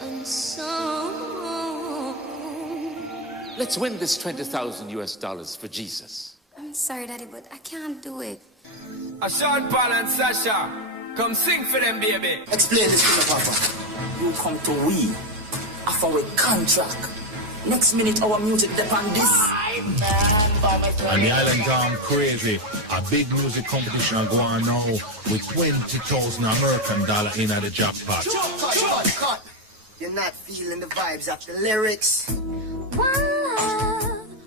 One song. Let's win this $20,000 for Jesus. I'm sorry, Daddy, but I can't do it. Sean Paul and Sasha, come sing for them, baby. Explain this to me, Papa. You come to we, after we contract. Next minute, our music depend this. And the island gone crazy. A big music competition going on now with $20,000 American in at the jackpot. Cut. You're not feeling the vibes of the lyrics.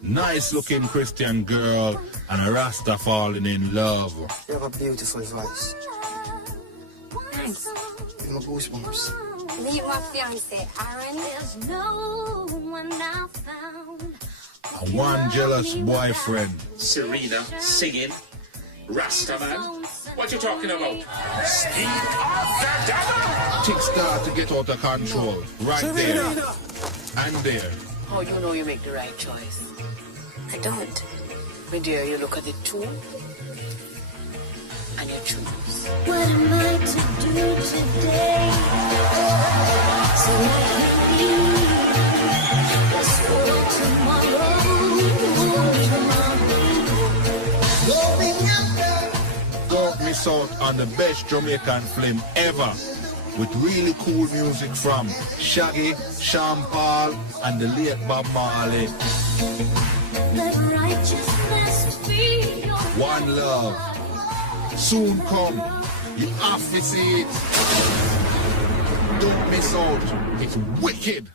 Nice looking Christian girl and a Rasta falling in love. You have a beautiful voice. Thanks. Give me goosebumps. Meet my fiance, Aaron. There's no one I found. One jealous boyfriend. Serena singing Rasta man. What you talking about? Speak of the devil! Things start to get out of control. Right there. And there. How you know you make the right choice? I don't. My dear, you look at the two and you choose. What am I to do today? So I can be just for tomorrow. Don't miss out on the best Jamaican film ever. With really cool music from Shaggy, Sean Paul, and the late Bob Marley. Let righteousness be your One Love. Soon come. You have to see it. Don't miss out. It's wicked.